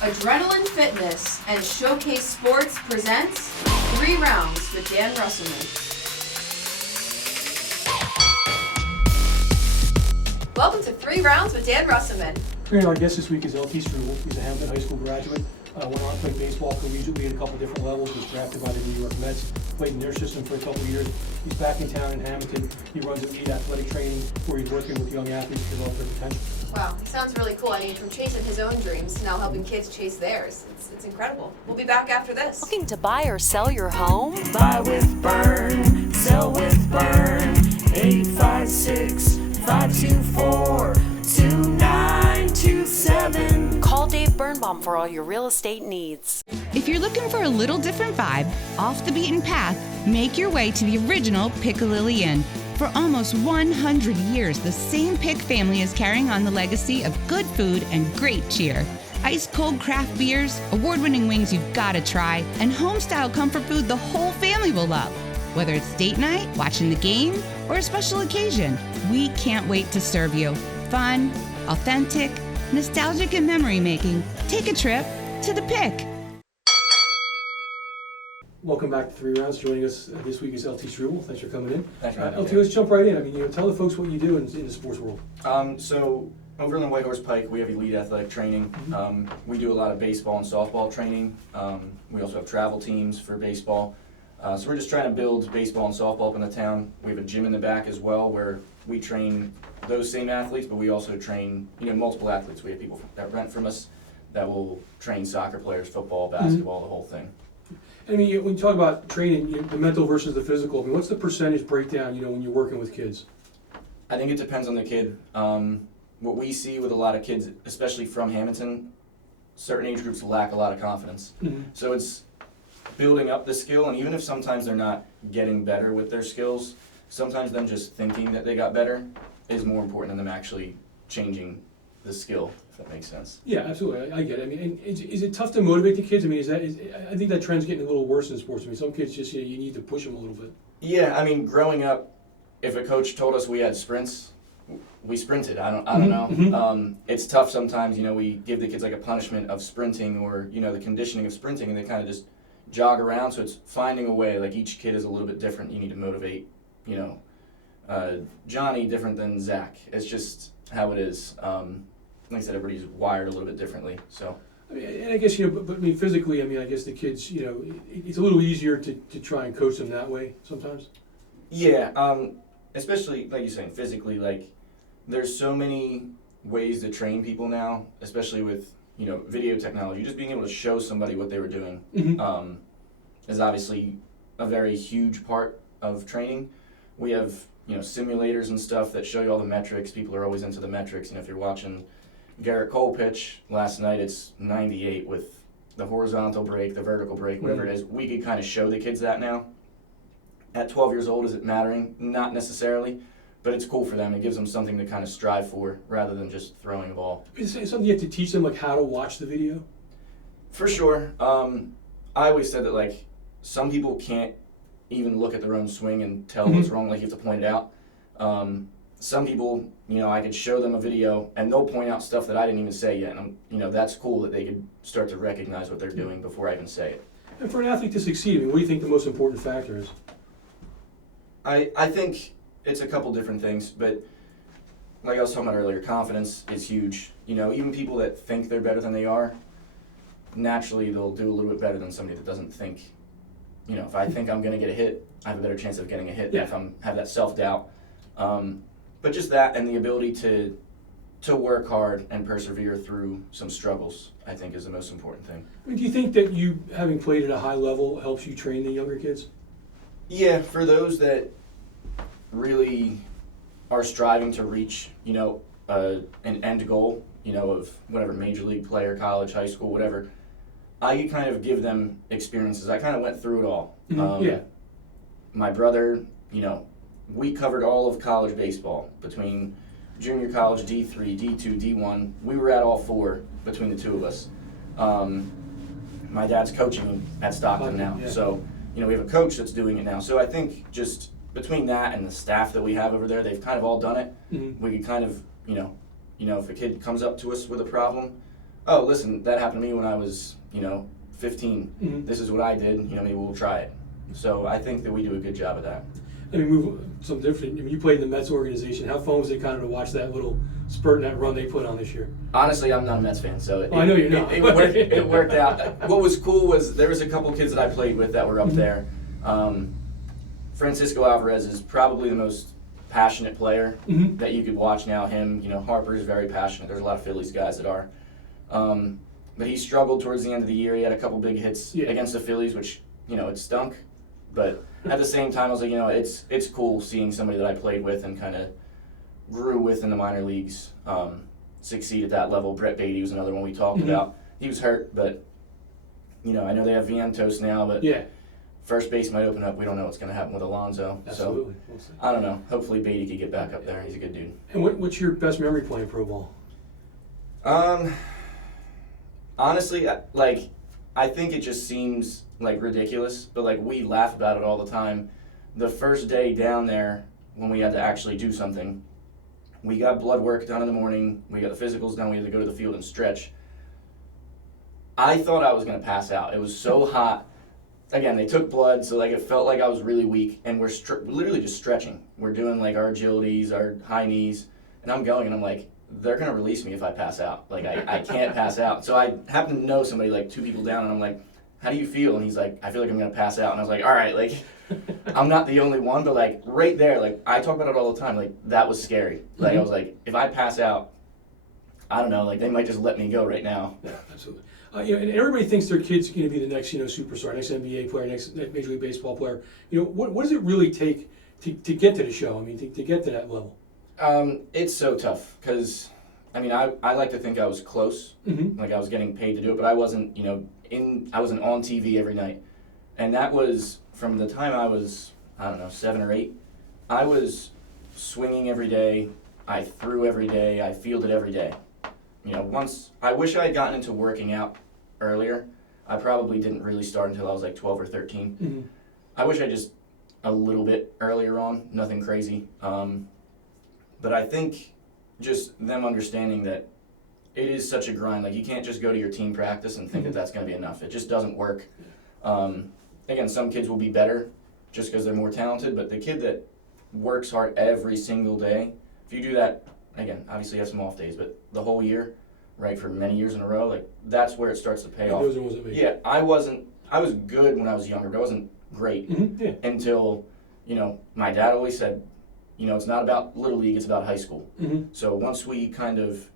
Adrenaline Fitness and Showcase Sports presents 3 Rounds with Dan Russelman. Welcome to 3 Rounds with Dan Russelman. Our guest this week is LT Struble. He's a Hamilton High School graduate. Went on to play baseball collegiately at a couple different levels. Was drafted by the New York Mets. Played in their system for a couple of years. He's back in town in Hamilton. He runs elite athletic training where he's working with young athletes to develop their potential. Wow, he sounds really cool. I mean, from chasing his own dreams to now helping kids chase theirs. It's incredible. We'll be back after this. Looking to buy or sell your home? Buy with Burn, sell with Burn. 856-524-2927. Call Dave Birnbaum for all your real estate needs. If you're looking for a little different vibe, off the beaten path, make your way to the original Piccalilli Inn. For almost 100 years, the same Pick family is carrying on the legacy of good food and great cheer. Ice-cold craft beers, award-winning wings you've got to try, and home-style comfort food the whole family will love. Whether it's date night, watching the game, or a special occasion, we can't wait to serve you. Fun, authentic, nostalgic, and memory-making. Take a trip to the Pick. Welcome back to 3 Rounds. Joining us this week is LT Struble. Thanks for coming in. Thanks for having me. LT, let's jump right in. I mean, tell the folks what you do in the sports world. So over in the White Horse Pike, we have elite athletic training. We do a lot of baseball and softball training. We also have travel teams for baseball. So we're just trying to build baseball and softball up in the town. We have a gym in the back as well where we train those same athletes, but we also train multiple athletes. We have people that rent from us that will train soccer players, football, basketball, the whole thing. I mean, when you talk about training, the mental versus the physical, I mean, what's the percentage breakdown, when you're working with kids? I think it depends on the kid. What we see with a lot of kids, especially from Hamilton, certain age groups lack a lot of confidence. So it's building up the skill, and even if sometimes they're not getting better with their skills, sometimes them just thinking that they got better is more important than them actually changing the skill, if that makes sense. Yeah, absolutely. I get it. I mean, and is it tough to motivate the kids? I mean, I think that trend's getting a little worse in sports. I mean, some kids just, you need to push them a little bit. Yeah, I mean, growing up, if a coach told us we had sprints, we sprinted. I don't know. It's tough sometimes, we give the kids like a punishment of sprinting or, the conditioning of sprinting, and they kind of just jog around. So it's finding a way, like each kid is a little bit different. You need to motivate, Johnny different than Zach. It's just how it is. Like I said, everybody's wired a little bit differently. So, I mean, and I guess but I mean, physically, I guess the kids, it's a little easier to try and coach them that way sometimes. Yeah, especially like you're saying, physically, like there's so many ways to train people now, especially with video technology. Just being able to show somebody what they were doing is obviously a very huge part of training. We have simulators and stuff that show you all the metrics. People are always into the metrics, and if you're watching Garrett Cole pitch last night, it's 98 with the horizontal break, the vertical break, whatever it is. We could kind of show the kids that now. At 12 years old, is it mattering? Not necessarily, but it's cool for them. It gives them something to kind of strive for rather than just throwing a ball. Is it something you have to teach them, like how to watch the video? For sure. I always said that like some people can't even look at their own swing and tell what's wrong, like you have to point it out. Some people, I could show them a video and they'll point out stuff that I didn't even say yet. And, that's cool that they could start to recognize what they're doing before I even say it. And for an athlete to succeed, I mean, what do you think the most important factor is? I think it's a couple different things, but like I was talking about earlier, confidence is huge. Even people that think they're better than they are, naturally they'll do a little bit better than somebody that doesn't think. If I think I'm going to get a hit, I have a better chance of getting a hit than if I have that self-doubt. But just that and the ability to work hard and persevere through some struggles, I think, is the most important thing. I mean, do you think that you, having played at a high level, helps you train the younger kids? Yeah, for those that really are striving to reach, an end goal, of whatever, major league player, college, high school, whatever, I could kind of give them experiences. I kind of went through it all. My brother, we covered all of college baseball between junior college, D3, D2, D1. We were at all 4 between the two of us. My dad's coaching at Stockton now. So, we have a coach that's doing it now. So I think just between that and the staff that we have over there, they've kind of all done it. We could kind of, if a kid comes up to us with a problem, oh, listen, that happened to me when I was, 15. Mhm. This is what I did. Maybe we'll try it. So I think that we do a good job of that. I mean, move some different. I mean, you played in the Mets organization. How fun was it kind of to watch that little spurt and that run they put on this year? Honestly, I'm not a Mets fan, so I know you're not. It worked out. What was cool was there was a couple kids that I played with that were up there. Francisco Alvarez is probably the most passionate player Mhm. that you could watch now. Him, Harper is very passionate. There's a lot of Phillies guys that are. But he struggled towards the end of the year. He had a couple big hits Yeah. against the Phillies, which, it stunk. But at the same time, I was like, it's cool seeing somebody that I played with and kind of grew with in the minor leagues succeed at that level. Brett Beatty was another one we talked Mhm. about. He was hurt, but, I know they have Vientos now, but Yeah, first base might open up. We don't know what's going to happen with Alonso. absolutely. We'll see. So, I don't know. Hopefully Beatty could get back up there. He's a good dude. And what's your best memory playing pro ball? Honestly, I think it just seems ridiculous, but we laugh about it all the time. The first day down there, when we had to actually do something, we got blood work done in the morning, we got the physicals done, we had to go to the field and stretch. I thought I was going to pass out. It was so hot. Again, they took blood, so it felt like I was really weak, and we're literally just stretching. We're doing our agilities, our high knees, and I'm going, and I'm like, they're going to release me if I pass out. I can't pass out. So I happen to know somebody, 2 people down, and I'm like, how do you feel? And he's like, I feel like I'm going to pass out. And I was like, all right, I'm not the only one, but, right there, I talk about it all the time. That was scary. I was like, if I pass out, I don't know, they might just let me go right now. Yeah, absolutely. And everybody thinks their kid's going to be the next, superstar, next NBA player, next Major League Baseball player. What does it really take to get to the show? I mean, to get to that level? It's so tough because, I like to think I was close, Mm-hmm. I was getting paid to do it, but I wasn't, I wasn't on TV every night. And that was from the time I was, 7 or 8. I was swinging every day, I threw every day, I fielded every day. I wish I had gotten into working out earlier. I probably didn't really start until I was 12 or 13. Mm-hmm. I wish I just a little bit earlier on, nothing crazy. But I think just them understanding that it is such a grind. You can't just go to your team practice and think that that's going to be enough. It just doesn't work. Again, some kids will be better just because they're more talented, but the kid that works hard every single day, if you do that, again, obviously you have some off days, but the whole year, right, for many years in a row, that's where it starts to pay off. Those are the ones that make it. Yeah, I was good when I was younger, but I wasn't great Mm-hmm. Yeah. until, my dad always said, it's not about Little League, it's about high school. Mm-hmm. So once we kind of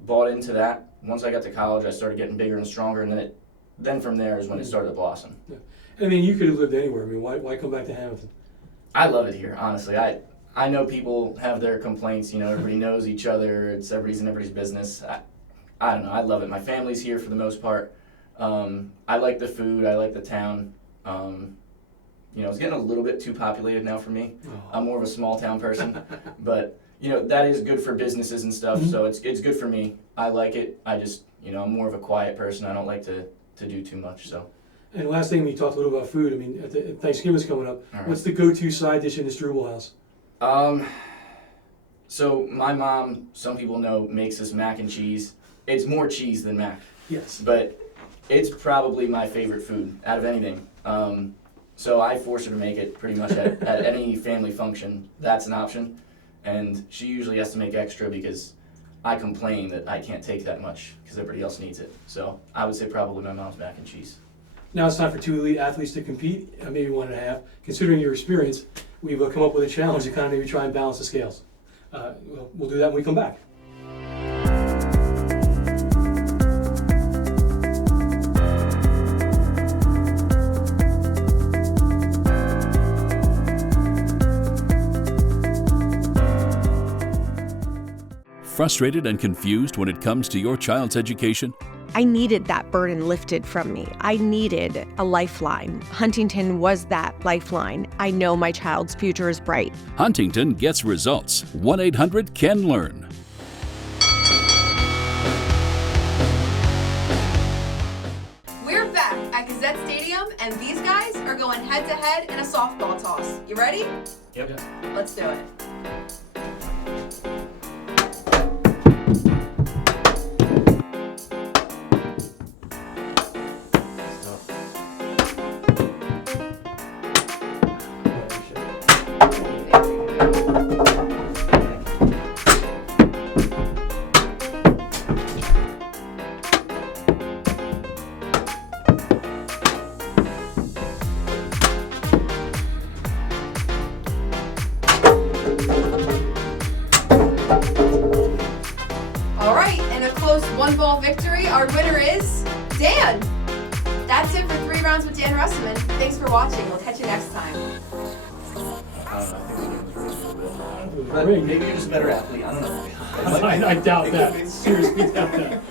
bought into that, once I got to college, I started getting bigger and stronger, and then from there is when it started to blossom. Yeah. I mean, you could have lived anywhere. I mean, why come back to Hamilton? I love it here, honestly. I know people have their complaints, everybody knows each other, everybody's in everybody's business. I don't know, I love it. My family's here for the most part. I like the food, I like the town. It's getting a little bit too populated now for me. Oh. I'm more of a small town person, but that is good for businesses and stuff, Mm-hmm. so it's good for me. I like it. I just, I'm more of a quiet person. I don't like to do too much, so. And last thing, we talked a little about food. I mean, Thanksgiving's coming up. All right. What's the go-to side dish in the Struble house? So my mom, some people know, makes this mac and cheese. It's more cheese than mac, Yes. but it's probably my favorite food out of anything. So I force her to make it pretty much at any family function. That's an option. And she usually has to make extra because I complain that I can't take that much because everybody else needs it. So I would say probably my mom's mac and cheese. Now it's time for 2 elite athletes to compete, maybe 1.5. Considering your experience, we've come up with a challenge to kind of maybe try and balance the scales. We'll do that when we come back. Frustrated and confused when it comes to your child's education? I needed that burden lifted from me. I needed a lifeline. Huntington was that lifeline. I know my child's future is bright. Huntington gets results. 1-800-CAN-LEARN. We're back at Gazette Stadium, and these guys are going head-to-head in a softball toss. You ready? Yep. Let's do it. in a close 1-ball victory. Our winner is Dan. That's it for 3 rounds with Dan Russman. Thanks for watching. We'll catch you next time. I don't know. I think the game was rigged a little bit. It was But rigged. maybe you're just a better athlete. I don't know. I doubt that. Seriously doubt that.